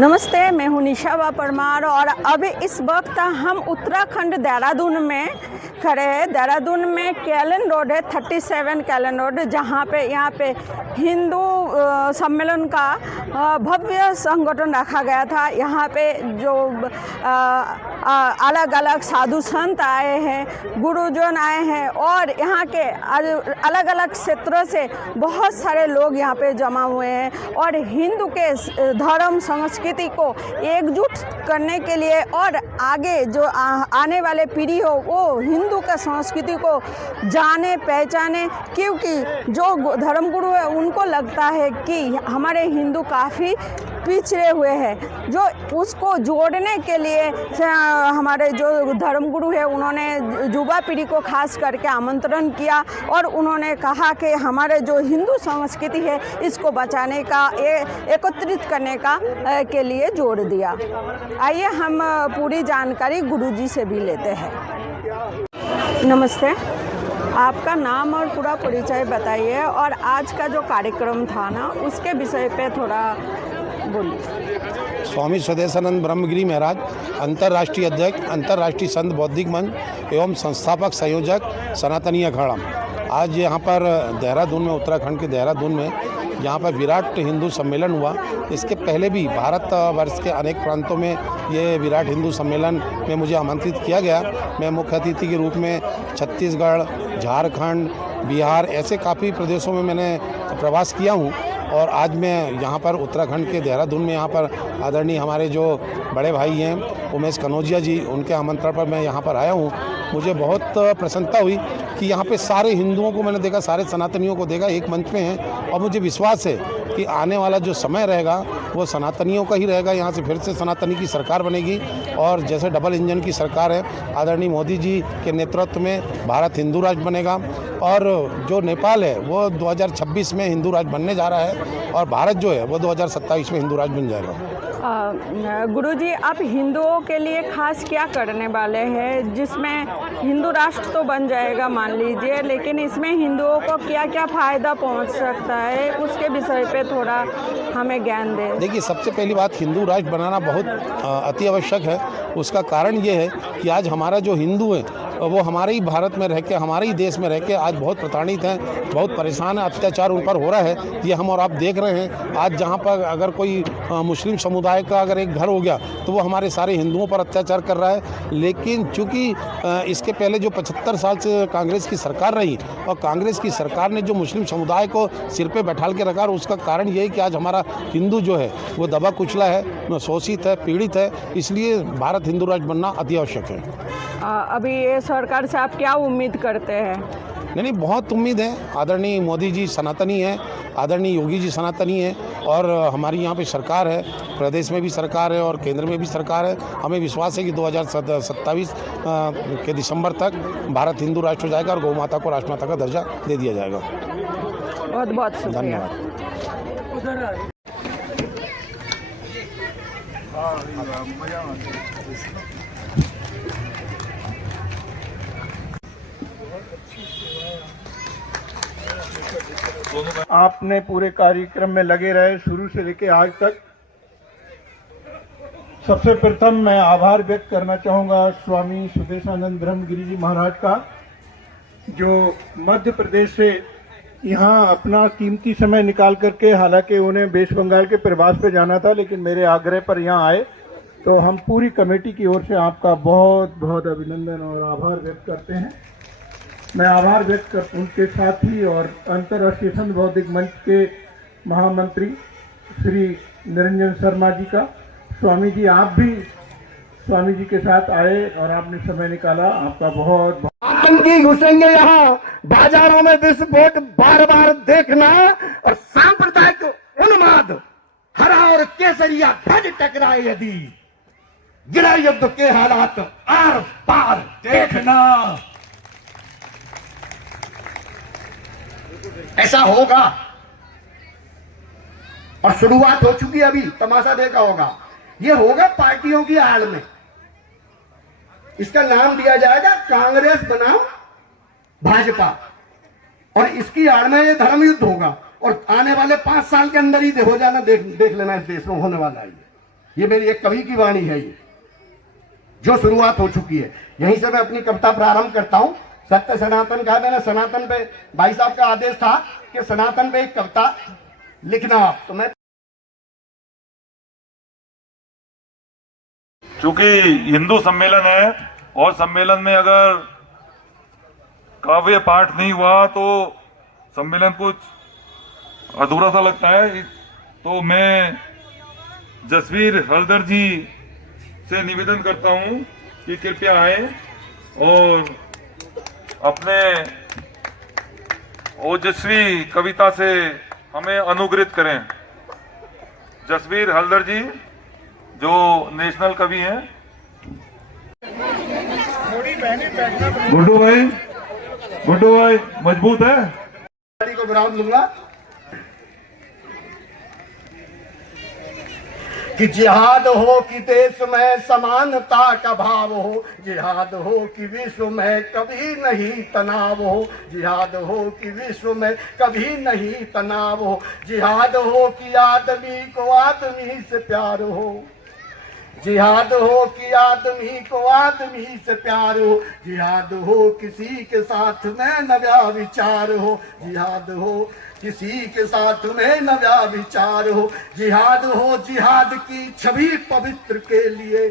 नमस्ते, मैं हूँ निशा परमार और अभी इस वक्त हम उत्तराखंड देहरादून में खड़े हैं। देहरादून में कैलन रोड है, 37 कैलन रोड, जहाँ पे यहाँ पे हिंदू सम्मेलन का भव्य संगठन रखा गया था। यहाँ पे जो अलग अलग साधु संत आए हैं, गुरुजन आए हैं और यहाँ के अलग अलग क्षेत्रों से बहुत सारे लोग यहाँ पे जमा हुए हैं और हिंदू के धर्म संस्कृति को एकजुट करने के लिए और आगे जो आने वाले पीढ़ी हो वो हिंदू का संस्कृति को जाने पहचाने, क्योंकि जो धर्मगुरु है उनको लगता है कि हमारे हिंदू काफ़ी पिछड़े हुए हैं। जो उसको जोड़ने के लिए हमारे जो धर्मगुरु है उन्होंने युवा पीढ़ी को खास करके आमंत्रण किया और उन्होंने कहा कि हमारे जो हिंदू संस्कृति है इसको बचाने का, एकत्रित करने का के लिए जोड़ दिया। आइए हम पूरी जानकारी गुरुजी से भी लेते हैं। नमस्ते, आपका नाम और पूरा परिचय बताइए और आज का जो कार्यक्रम था ना उसके विषय पे थोड़ा बोलिए। स्वामी स्वदेशानंद ब्रह्मगिरी महाराज, अंतर्राष्ट्रीय अध्यक्ष, अंतर्राष्ट्रीय संत बौद्धिक मंच एवं संस्थापक संयोजक सनातनी अखाड़ा। आज यहाँ पर देहरादून में, उत्तराखंड के देहरादून में यहाँ पर विराट हिंदू सम्मेलन हुआ। इसके पहले भी भारत वर्ष के अनेक प्रांतों में ये विराट हिंदू सम्मेलन में मुझे आमंत्रित किया गया। मैं मुख्य अतिथि के रूप में छत्तीसगढ़, झारखंड, बिहार ऐसे काफ़ी प्रदेशों में मैंने प्रवास किया हूँ और आज मैं यहाँ पर उत्तराखंड के देहरादून में यहाँ पर आदरणीय हमारे जो बड़े भाई हैं उमेश कनौजिया जी, उनके आमंत्रण पर मैं यहाँ पर आया हूँ। मुझे बहुत प्रसन्नता हुई कि यहाँ पे सारे हिंदुओं को मैंने देखा, सारे सनातनियों को देखा, एक मंच में हैं और मुझे विश्वास है कि आने वाला जो समय रहेगा वो सनातनियों का ही रहेगा। यहाँ से फिर से सनातनी की सरकार बनेगी और जैसे डबल इंजन की सरकार है आदरणीय मोदी जी के नेतृत्व में भारत हिंदू राज्य बनेगा और जो नेपाल है वो 2026 में हिंदू राज्य बनने जा रहा है और भारत जो है वो 2027 में हिंदू राज्य बन जाएगा। गुरुजी, आप हिंदुओं के लिए खास क्या करने वाले हैं, जिसमें हिंदू राष्ट्र तो बन जाएगा मान लीजिए, लेकिन इसमें हिंदुओं को क्या क्या फ़ायदा पहुंच सकता है उसके विषय पे थोड़ा हमें ज्ञान दें। देखिए, सबसे पहली बात, हिंदू राष्ट्र बनाना बहुत अति आवश्यक है। उसका कारण ये है कि आज हमारा जो हिंदू है वो हमारे ही भारत में रह के, हमारे ही देश में रह के आज बहुत प्रताड़ित हैं, बहुत परेशान है, अत्याचार उन पर हो रहा है। ये हम और आप देख रहे हैं। आज जहाँ पर अगर कोई मुस्लिम समुदाय का अगर एक घर हो गया तो वो हमारे सारे हिंदुओं पर अत्याचार कर रहा है। लेकिन चूँकि इसके पहले जो 75 साल से कांग्रेस की सरकार रही और कांग्रेस की सरकार ने जो मुस्लिम समुदाय को सिर पर बैठाल के रखा, और उसका कारण ये है कि आज हमारा हिंदू जो है वो दबा कुचला है, शोषित है, पीड़ित है। इसलिए भारत हिंदू राज्य बनना अति आवश्यक है। अभी ये सरकार से आप क्या उम्मीद करते हैं? नहीं, बहुत उम्मीद है। आदरणीय मोदी जी सनातनी हैं, आदरणीय योगी जी सनातनी हैं और हमारी यहाँ पे सरकार है, प्रदेश में भी सरकार है और केंद्र में भी सरकार है। हमें विश्वास है कि 2027 के दिसंबर तक भारत हिंदू राष्ट्र हो जाएगा और गौ माता को राष्ट्रमाता का दर्जा दे दिया जाएगा। बहुत बहुत धन्यवाद। आपने पूरे कार्यक्रम में लगे रहे शुरू से लेकर आज तक। सबसे प्रथम मैं आभार व्यक्त करना चाहूंगा स्वामी स्वदेशानंद ब्रह्मगिरी जी महाराज का, जो मध्य प्रदेश से यहाँ अपना कीमती समय निकाल करके, हालांकि उन्हें वेस्ट बंगाल के प्रवास पे जाना था लेकिन मेरे आग्रह पर यहाँ आए, तो हम पूरी कमेटी की ओर से आपका बहुत बहुत अभिनंदन और आभार व्यक्त करते हैं। मैं आभार व्यक्त कर उनके साथी और अंतर्राष्ट्रीय संत बौद्धिक मंच के महामंत्री श्री निरंजन शर्मा जी का। स्वामी जी, आप भी स्वामी जी के साथ आए और आपने समय निकाला, आपका बहुत बहुत। आतंकी घुसेंगे यहाँ, बाजारों में विस्फोट बार बार देखना और सांप्रदायिक उन्माद हरा और केसरिया ध्वज टकराए यदि, गृह युद्ध के हालात आर पार देखना। ऐसा होगा और शुरुआत हो चुकी है, अभी तमाशा देखा होगा। ये होगा पार्टियों की आड़ में। इसका नाम दिया जाएगा कांग्रेस बनाम भाजपा और इसकी आड़ में ये धर्म युद्ध होगा और आने वाले 5 साल के अंदर ही हो जाना, देख लेना इस देश में होने वाला है। ये मेरी एक कवि की वाणी है, ये जो शुरुआत हो चुकी है। यहीं से मैं अपनी कविता प्रारंभ करता हूं। सत्य सनातन का मैंने सनातन पे भाई साहब का आदेश था कि सनातन पे एक कविता लिखना, तो मैं चूंकि हिंदू सम्मेलन है और सम्मेलन में अगर काव्य पाठ नहीं हुआ तो सम्मेलन कुछ अधूरा सा लगता है। तो मैं जसवीर हलदर जी से निवेदन करता हूं कि कृपया आए और अपने ओजस्वी कविता से हमें अनुग्रहित करें। जसवीर हलदर जी जो नेशनल कवि हैं। गुड्डू भाई मजबूत है। को विराम लूंगा कि जिहाद हो कि देश में समानता का भाव हो, जिहाद हो कि विश्व में कभी नहीं तनाव हो, जिहाद हो कि विश्व में कभी नहीं तनाव हो, जिहाद हो कि आदमी को आदमी से प्यार हो, जिहाद हो कि आदमी को आदमी से प्यार हो, जिहाद हो किसी के साथ में नया विचार हो, जिहाद हो किसी के साथ में नया विचार हो, जिहाद हो जिहाद की छवि पवित्र के लिए,